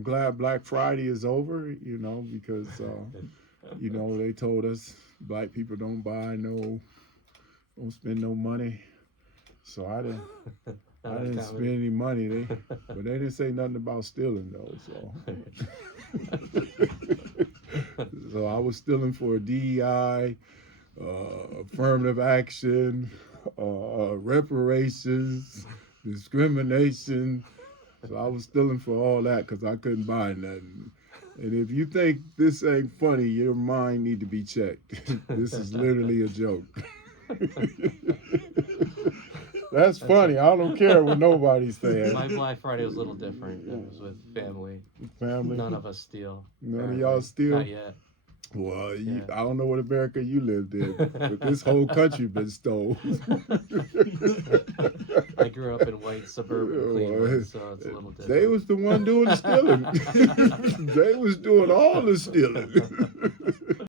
I'm glad Black Friday is over, because they told us black people don't spend no money. So I Not didn't spend uncommon. any money. But they didn't say nothing about stealing though. So I was stealing for DEI, affirmative action, reparations, discrimination. So I was stealing for all that because I couldn't buy nothing. And if you think this ain't funny, your mind need to be checked. This is literally a joke. That's That's funny. I don't care what nobody's My saying. Black Friday was a little different. It was with family. Family, None of us steal. none of y'all Apparently, not steal. yet. Well, Yeah. I don't know what America you lived in, but this whole country been stole. I grew up in white suburban Well, Cleveland, so it's a little they different. was the one doing the stealing. They was doing all the stealing.